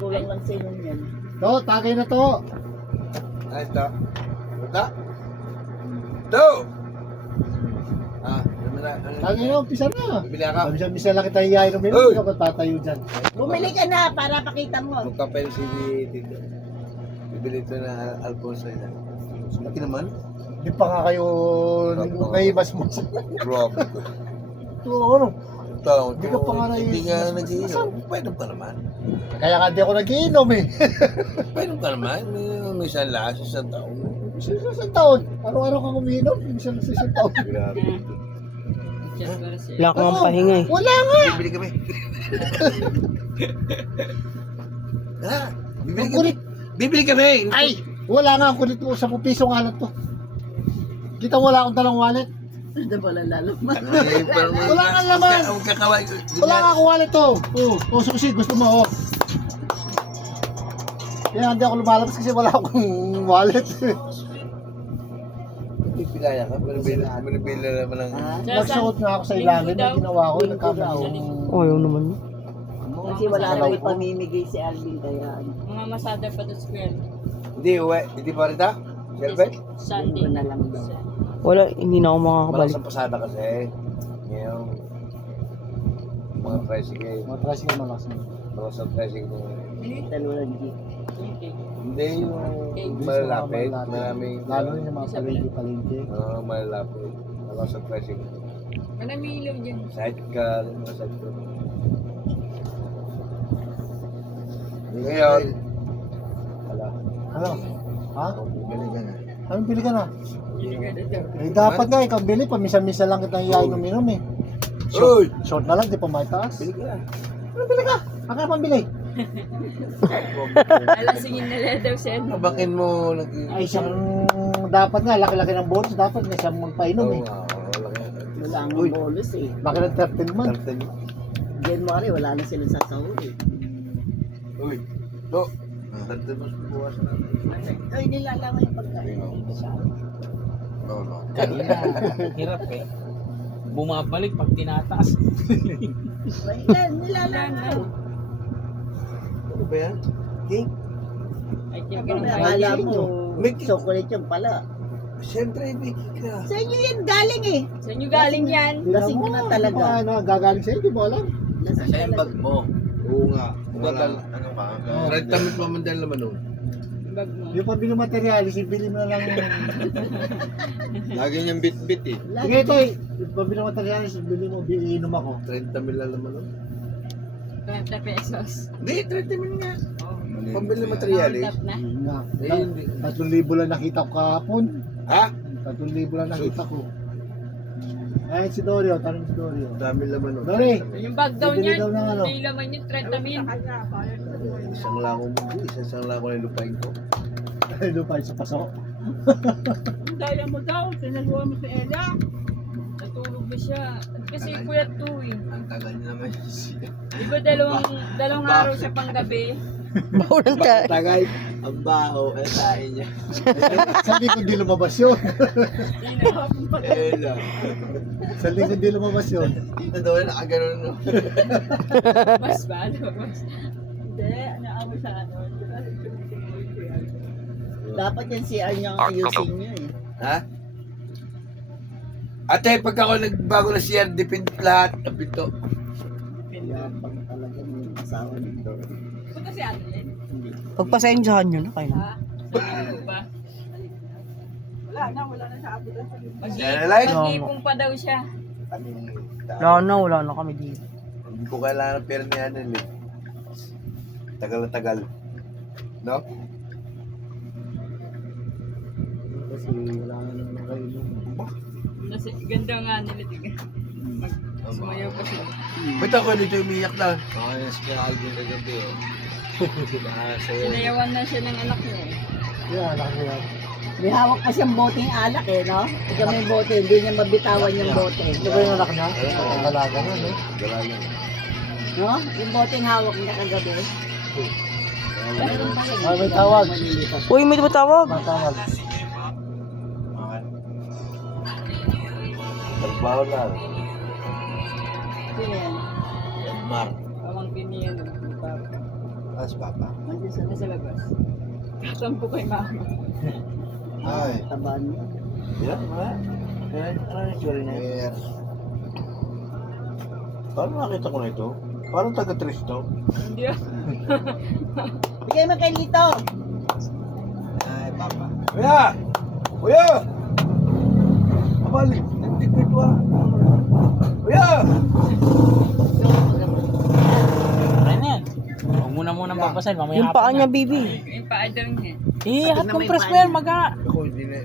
Kulang lang sa inyo yan. To, tagay na to. Ay, ito. Ito. Ito! Tagay na, umpisa na. Bibili ako. Misa lang kita hiyain ng Uy! hindi ka tatayo dyan. Bumili ka na para pakita mo. Magkapel si Tito. Bibili ito na Alfonso na. Laki naman. Hindi pa nga kayo naimas mo. Drop. Ito, ano? Ito. Hindi ka pa nga Hindi nga naimas. nag-iinom. Pwede pa naman. Kaya nga di ako nagiinom eh. Pwede pa naman. May isang lakas, isang taon. Isang taon. Araw-araw kang umiinom. Isang taon. Grabe. Wala ko ang pahinga eh. Wala nga. Bibili kami. Ha? Bibili Ang kami. kulit. Bibili kami. Ay! Wala nga ang kulit mo. 10 piso nga lang to. Kita wala akong talang wallet. Hindi wala lalo. Wala kang laman. Huwag kakaway. Wala nga akong wallet to. Oh, susi. Gusto mo, oh. Kaya hindi ako lumalabas kasi wala akong wallet. Pilaya ka. Manibila naman ng... Nagsuot nga ako sa ilalim. Ang ginawa ko. Nagkamali. Oh, yun naman. Kasi wala nang ipamimigay si Alvin kaya. Mga masada pa doon square. Hindi pa rin ta? Siyempre? Sunday. Na lang daw. Wala, hindi na ako Malakas makakabalik. ang pasada kasi. Ngayon, mga tricycle. Mga tricycle malakas na. Malakas ang tricycle. Dalawang jeep. Hindi yung malalapit. Maraming... Lalo rin yung mga palengke-palengke. Oo, malalapit. Malakas ang tricycle. Maraming ilaw dyan. Sidecar, mga sidecar. Ngayon, wala. Ano? Ha? Galing ka na. Anong bili ka na? Eh dapat nga, ikaw bili. Pamisa-misa lang kitang iyain uminom eh. Uy! Short na lang, di pa may taas. Bili ka na. Ano bili ka? Akala pang bili. Alasingin na leather set. Abakin mo. Ay, siyang dapat nga, laki-laki ng bonus. Dapat may siyang magpainom eh. Wala ang bonus eh. Bakit ng 13 month? January wala na silang sasahod eh. Uy! Do! Tante mo bukas na. Ay, nilalangan yung pagkain. No. Kanina, hirap eh. Bumabalik pag tinataas. Nilalangan. Ano ba yan? Cake? Ay, Ang ganun ba? akala mo, May- chocolate yung pala. Siyempre, may cake ka. Sa inyo yan galing eh. Saan nyo galing yan? Lasing ka na talaga. Ano, gagaling sa'yo, di mo alam. Lasing Sa yung talaga. bag mo. Oo nga. Wala. Ano pa? Red tamit mamandal naman nun. Bag mo. Yung pabili materialis, ibili mo na lang. Lagi niyang bit-bit eh. Sige ito eh. Yung pabili materialis, ibili mo, iinom ako. 30 mil lang naman nun. 20 pesos. Hindi, 30 mil nga. Oh. Pambili material eh. Tap na. Yun nga. Eh, hindi. 3,000 lang nakita ko kahapon. Ha? 3,000 lang nakita ko. Ay, si Dorio, tanong si Dorio. Dami laman nun. Dori! Yung bag daw Bibili niyan, daw ng ano? hindi laman yung 30 mil. Isang lako na lupain ko. Ay, lupa sa paso. Daya mo daw, tinagawa mo si Ella. Natulog na siya. Kasi puyat to eh. Ang tagal niya naman siya. Di ba dalawang araw siya pang gabi? Bawal ka. Tagay. Ang baho. Ang kain niya. Sa linggo di lumabas yun. Eh lang. Sa linggo di lumabas yun. Dito daw na nakaganon no. Mas ba? Mas. Hindi, naamo sa ano. Dapat yan CR niya ang ayusin niya eh. Ha? Ate, pagka ako nagbago na siya, dipin lahat ng pinto. Kaya pag talaga yung asawa nito. Punta si Adeline. Pagpasensyahan nyo na kayo. Ha? Ano ba? Yan, like? Mag-ipong pa daw siya. Wala na kami dito. Hindi ko kailangan ng pera ni Anel eh. Tagal na tagal. No? Kasi wala na naman kayo yun. Kasi ganda nga nila, tiga. Sumayaw pa siya. Ba't ako nito umiyak na? Oo, yung si Alvin na gabi oh. Sinayawan na siya ng anak niya eh. Yeah, nakakaya. May hawak pa siyang boteng alak eh, no? Ikaw may bote, hindi niya mabitawan yung bote. Ito ba yung anak niya? Dalaga na, no? Wala lang. No? Yung boteng hawak niya kagabi. Ay, may tawag. Uy, may matawag. May tawag. Nagbaho na. Sino yan? Mark. Pamangkin niya. Mas papa. Nasa labas. Sampo kay mama. Ay. Taban mo. Yan, ma. Ano yung tsura niya? Paano nakita ko na ito? Parang taga-tres to. Hindi ah. Bigay mo kay Lito. Ay, papa. Kuya! Kuya! Abalik. Hindi ko ito ah. Kuya! Ano yan? Huwag muna babasahin. Mamaya Yung paa niya, baby. Yung paa daw niya. Hot compress mo yan, maga. Ako, hindi na.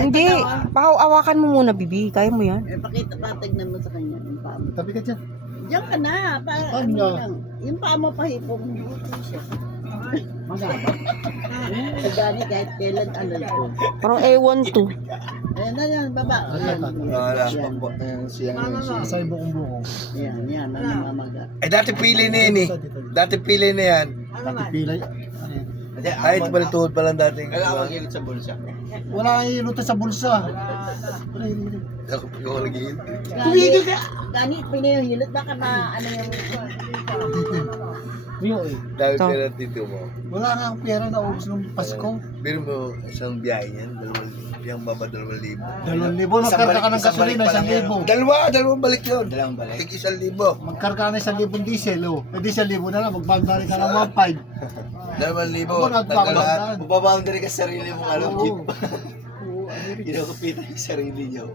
Hindi. Awakan mo muna, baby. Kaya mo yan. Pakita pa, tignan mo sa kanya yung paa mo. Tabi ka dyan. Diyan ka na. Para, Ano? Yung paa mo pahipong. Siya. Nagani kahit kailan alal ko. Parang ewan to. Ayan na yan, baba. Wala. Yan. Siya. Sa bukong-bukong. Yan, namamaga. Eh, dati pili na yan eh. Dati pili na yan. Dati pilay. Ay, balituhod pa lang dating. Alam ang hilot sa bulsa. Wala kang ilutan sa bulsa. Ako yung lagi. Tumigil ka! Gani, pinahihilot. Baka na, ano yung... Dahil pera dito mo. Wala nga ang pera na ubos nung Pasko. Biro mo isang biyahe niyan. Yung baba 2,000. 2,000. Magkarga ka ng gasolina, 1,000. Dalawang balik yun. Dalawang balik. Tig 1,000. Magkarga ka ng 1,000 diesel, oh. Eh, di 1,000 na lang. Magbabalik ka ng 1,500. 2,000. Ako nagbabalaan. Mababoundary ka sa sarili mong alam, jeep. Kinakapitan yung sarili niyo.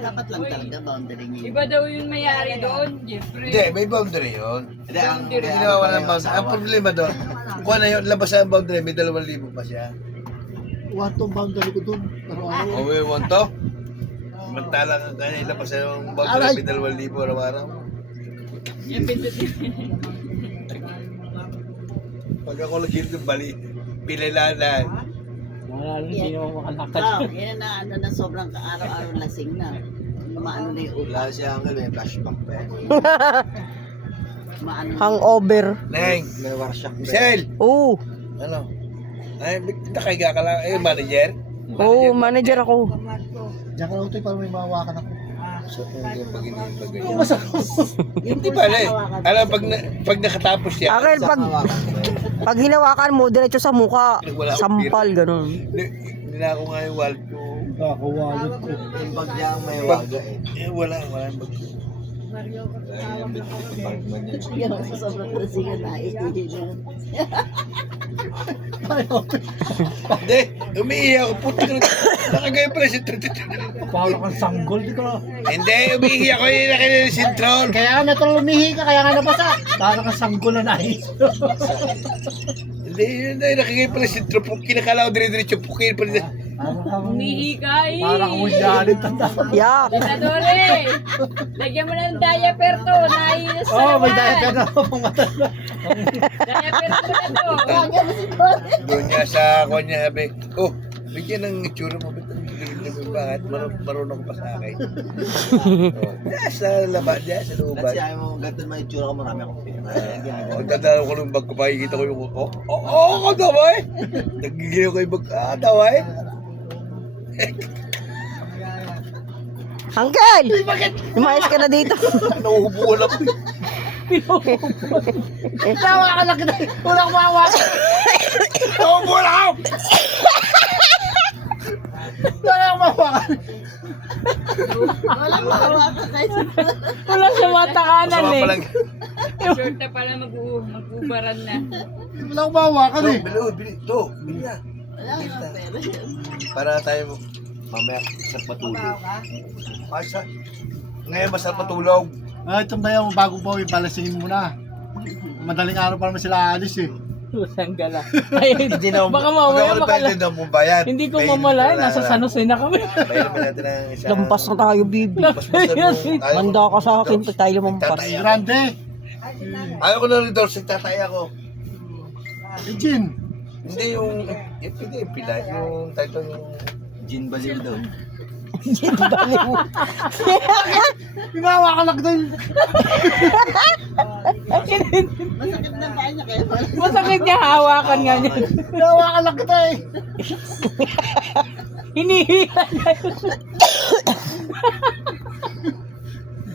Dapat lang talaga boundary niya. Iba daw yung mayari doon, Jeffrey. Hindi, may boundary yun. Hindi, ang Hindi nawawala ng boundary. Ang problema doon, kung ano yun, labas ang boundary, may 2,000 pa siya. Watong boundary ko dun. Araw-araw. O may want to? Magtalang ang kanya, ilabas yung boundary, may 2,000 araw-araw. Yung pindot Pag ako lagi yung bali, pinilalaan. Wala, hindi naman makalakad. Yan na, ano na sobrang araw-araw lasing na. Maano na yung utak. Wala siya ang may flashback pa eh. Maano na. Hangover. Neng! May warsyak pa. Michelle! Oo. Ano? Ay, nakahiga ka lang. Eh, manager? Oo, manager ako. Diyan ka lang ito para may mahawakan ako. So, yung pag hindi Ang masarap. Hindi pala eh. Alam, pag nakatapos siya, Akin, pag hinawakan mo, diretso sa mukha. Sampal, ganun. hindi na ako nga yung wallet ko. Kakawalot ko. Yung bag niya ang may waga eh. Eh, wala yung bag ko. Yan sa sobrang lasingan na iihinan. Hindi, umiiyak ako. Puti ka na. Nakagaya pala si Paolo kang sanggol. Di ka. Hindi, umiiyak ako yung nakilala si Sintron. Kaya nga natural umihi ka, kaya nga nabasa. Para kang sanggol na nais. Hindi, nakagaya pala si Sintron. Kinakala ko dire-diretso. Pukin pa rin. Umihikay. Para kang ulyanin. Yak. Isadore! Lagyan mo ng diaper to. Naiinis sa Oh, may naman. diaper na ako. Diaper mo na to. Doon niya sa ako niya sabi, oh, bigyan ng itsura mo. Bakit? Marunong pa sa akin. Sa labas niya, sa looban. Kasi ayaw mo, ganito may itsura ko, marami akong pera. Dadalo ko ng bag ko, makikita ko yung, oh, daway! Nagigiliw ko yung bag, daway! Uncle! Lumayas ka na dito. Nauubuan ako. Tawa ka lang kita. Wala akong mahawakan. Nauubuan ako! Wala akong mahawakan. Walang mahawakan kahit sa Wala sa mata kanan Masama eh. pa lang. Short na pala mag-ubaran na. Wala akong mahawakan eh. Bili na. wala nga pera yan. Para tayo mamaya sa patulog. Asa? Ngayon masarap matulog. Ah, itong bayan mo, bagong bawi, balasingin mo na. Madaling araw pa naman sila aalis eh. Usang gala. Ay, baka mamaya makala. na mong bayan. Hindi ko mamalayan, nasa San Jose na kami. Bayan naman natin ang isa. Lampas na tayo, baby. Manda ka sa akin pag tayo lumampas. Grande. Ayaw ko na rin daw, tataya ko. Eugene. Hindi yung pilay, yung title yung Gin Basil daw. May mahawakan lang doon. Masakit na paa niya kaya wala. Masakit niya, hawakan nga niya. May mahawakan lang kita eh. Hinihilan niya.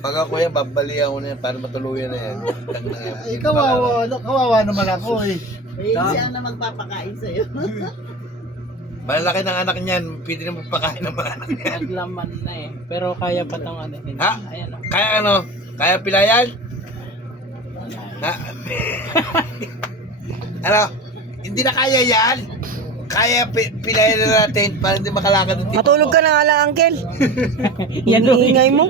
Pag ako yan, babalihan ko na yan para matuluyan na yan. Eh, kawawa naman ako eh. Eh, siya na magpapakain sa'yo. Malaki ng anak niyan, pwede na magpakain ng mga anak niyan. Naglaman na eh. Pero kaya pa tong ano. Ha? Ayan o. Kaya ano? Kaya pilayan? Ha? Ano? Hindi na kaya yan? Kaya pilayan na natin para hindi makalakad ng tipo. Matulog ka na nga lang, Uncle. Yan o. Ingay mo.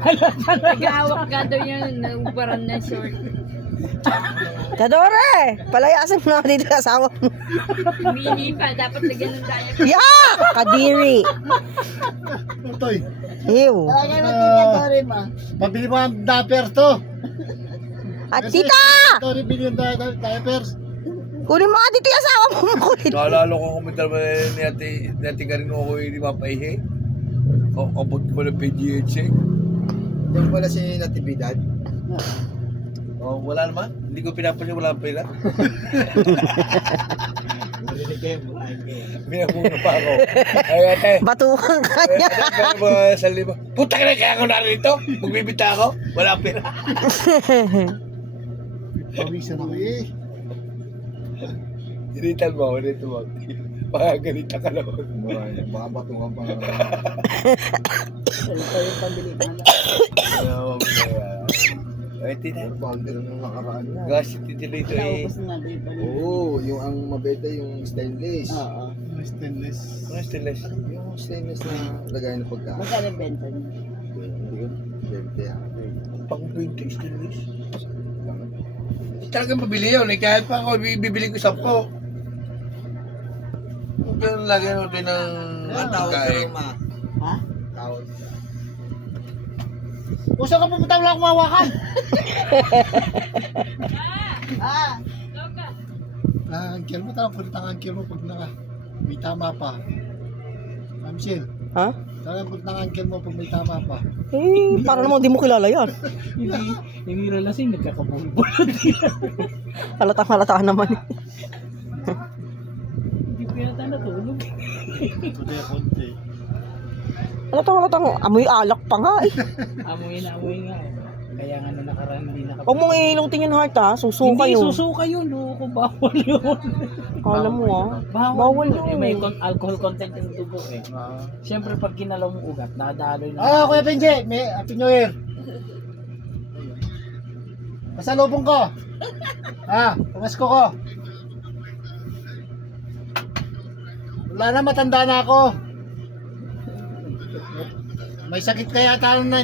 Nag-aawak ka daw yan, naubaran na short. Kadore! Palayasin mo na dito yung asawa mo. Mini pa, dapat lagyan ng diet. Yeah! Kadiri! Toy, Ew. Talaga na tinadori mo. pabili mo ang diapers to. At tita! Tori, bili yung diapers. Kunin mo nga dito yung asawa mo. Makulit. Naalala ko kumitar mo ni ate Karin ako hindi mapaihi. Abot ko ng PGH eh. Yung pala si Natividad. Oh, wala naman. Hindi ko pinapansin, wala pa pila. Minapuno pa ako. Ay, ate. Batukan ka niya. Ano ba sa lima? Puta ka na, kaya ako narito. Magbibita ako. Wala pila. Pawisan ako eh. Initan mo, ganito mo. Baka ganito ka naman. Baka batungan pa. Ito yung pambili ka na. Ay, tina. Bagay ng nakaraan na. Gas, titi dito eh. Naubos na dito. Oo, yung ang mabenta yung stainless. Oo. Stainless. Ano stainless? Yung stainless na lagay ng pagkain. Magkano benta niya? Hindi ko. 20 yan. Pang 20 stainless. Talagang mabili yun eh. Kahit pa ako bibili ko 10. Yung lagyan natin ng pagkain. Ha? Tawad. O saan ka pupunta? Wala akong mawakan. Ah! Angkel mo, talagang kulit ang angkel mo pag may tama pa. Michelle, Ha? talagang kulit ang angkel mo pag may tama pa. Eh, para naman di mo kilala yan. Hindi relasing, nagkakabumbulot. Halata naman. Hindi ko yata natulog. Today, konti. Halatang amoy alak pa nga eh. Amoy na amoy nga eh. Kaya nga nung nakaraan hindi nakapag... Huwag mong ilutin yung heart ha. Susuka Hindi, yun. susuka yun. Loko, bawal yun. Kala mo ah. Bawal Bawal yun. Eh, yun. may alcohol content yung dugo eh. Siyempre pag kinalaw mong ugat, nakadaloy na. Ah, Kuya Benji, may Happy New Year. Pasalubong ko. Pamasko ko. Wala na, matanda na ako. May sakit kaya tayo na